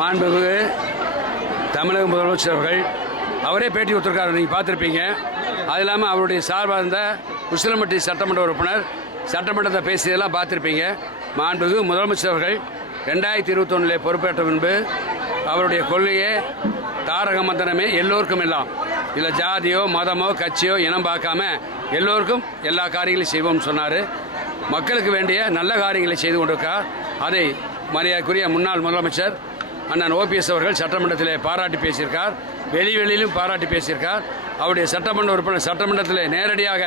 மாண்புமிகு தமிழக முதலமைச்சர் அவர்கள் அவரே பேட்டி கொடுத்துருக்காரு, நீங்கள் பார்த்துருப்பீங்க. அது இல்லாமல் அவருடைய சார்பாக இருந்த உசிலம்பட்டி சட்டமன்ற உறுப்பினர் சட்டமன்றத்தை பேசியதெல்லாம் பார்த்துருப்பீங்க. மாண்புமிகு முதலமைச்சர் அவர்கள் 2021 பொறுப்பேற்ற பின்பு அவருடைய கொள்கையே தாரக மந்திரமே எல்லோருக்கும் எல்லாம், இல்லை ஜாதியோ மதமோ கட்சியோ இனம் பார்க்காம எல்லோருக்கும் எல்லா காரியங்களையும் செய்வோம்னு சொன்னார். மக்களுக்கு வேண்டிய நல்ல காரியங்களை செய்து கொண்டிருக்கார். அதை மரியாதைக்குரிய முன்னாள் முதலமைச்சர் அண்ணன் ஓபிஎஸ் அவர்கள் சட்டமன்றத்தில் பாராட்டி பேசியிருக்கார். வெளியிலும் பாராட்டி பேசியிருக்கார். அவருடைய சட்டமன்ற உறுப்பினர் சட்டமன்றத்தில் நேரடியாக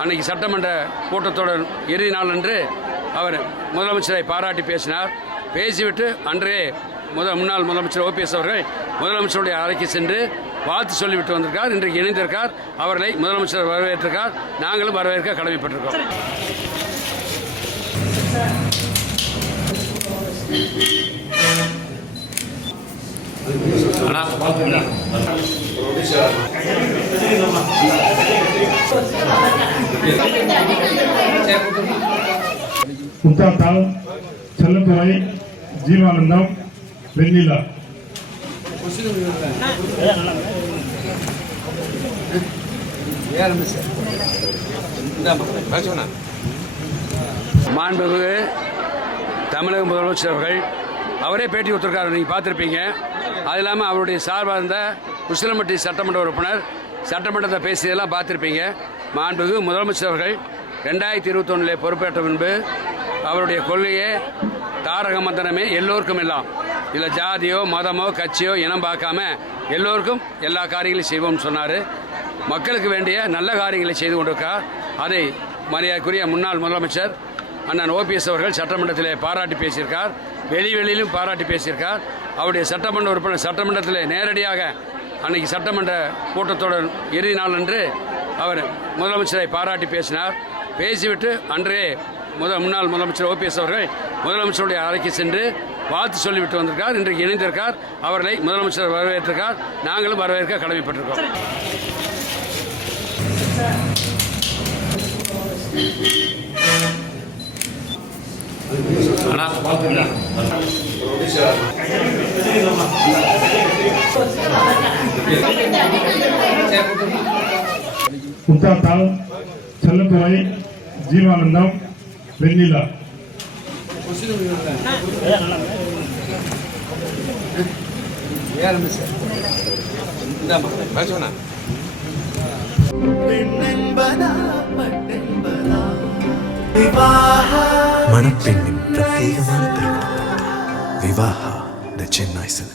அன்னைக்கு சட்டமன்ற கூட்டத்தொடர் இறுதி நாள் அன்று அவர் முதலமைச்சரை பாராட்டி பேசினார். பேசிவிட்டு அன்றே முன்னாள் முதலமைச்சர் ஓபிஎஸ் அவர்கள் முதலமைச்சருடைய அறைக்கு சென்று வாழ்த்து சொல்லிவிட்டு வந்திருக்கார். இன்றைக்கு இணைந்திருக்கார். அவர்களை முதலமைச்சர் வரவேற்றிருக்கார். நாங்களும் வரவேற்க கடமைப்பட்டிருக்கோம். முத்தாத்தாள், செல்லத்துறை, ஜீவானந்தம், வெண்ணிலா. மாண்புமிகு தமிழக முதலமைச்சர் அவர்கள் அவரே பேட்டி கொடுத்துருக்காரு, நீங்கள் பார்த்துருப்பீங்க. அது இல்லாமல் அவருடைய சார்பாக இருந்த உசிலம்பட்டி சட்டமன்ற உறுப்பினர் சட்டமன்றத்தை பேசியதெல்லாம் பார்த்துருப்பீங்க. மாண்புமிகு முதலமைச்சர் அவர்கள் 2021 பொறுப்பேற்ற பின்பு அவருடைய கொள்கையே தாரக மந்திரமே எல்லோருக்கும் எல்லாம், இல்லை ஜாதியோ மதமோ கட்சியோ இனம் பார்க்காம எல்லோருக்கும் எல்லா காரியங்களையும் செய்வோம்னு சொன்னார். மக்களுக்கு வேண்டிய நல்ல காரியங்களை செய்து கொண்டிருக்கார். அதை மரியாதைக்குரிய முன்னாள் முதலமைச்சர் அண்ணன் ஓபிஎஸ் அவர்கள் சட்டமன்றத்தில் பாராட்டி பேசியிருக்கார். வெளியிலும் பாராட்டி பேசியிருக்கார். அவருடைய சட்டமன்ற உறுப்பினர் சட்டமன்றத்தில் நேரடியாக அன்னைக்கு சட்டமன்ற கூட்டத்தொடர் இறுதி நாள் அன்று அவர் முதலமைச்சரை பாராட்டி பேசினார். பேசிவிட்டு அன்றே முன்னாள் முதலமைச்சர் ஓபிஎஸ் அவர்கள் முதலமைச்சருடைய அறைக்கு சென்று வாழ்த்து சொல்லிவிட்டு வந்திருக்கார். இன்றைக்கு இணைந்திருக்கார். அவர்களை முதலமைச்சர் வரவேற்றிருக்கார். நாங்களும் வரவேற்க கடமைப்பட்டிருக்கோம். முத்தாத்தாள், செல்லத்துறை, ஜீவானந்தம், வெண்ணிலா. மணப்பெண்ணின் பிரத்யேகமான திருமணம் விவாஹா தி சென்னை சில்க்ஸ்.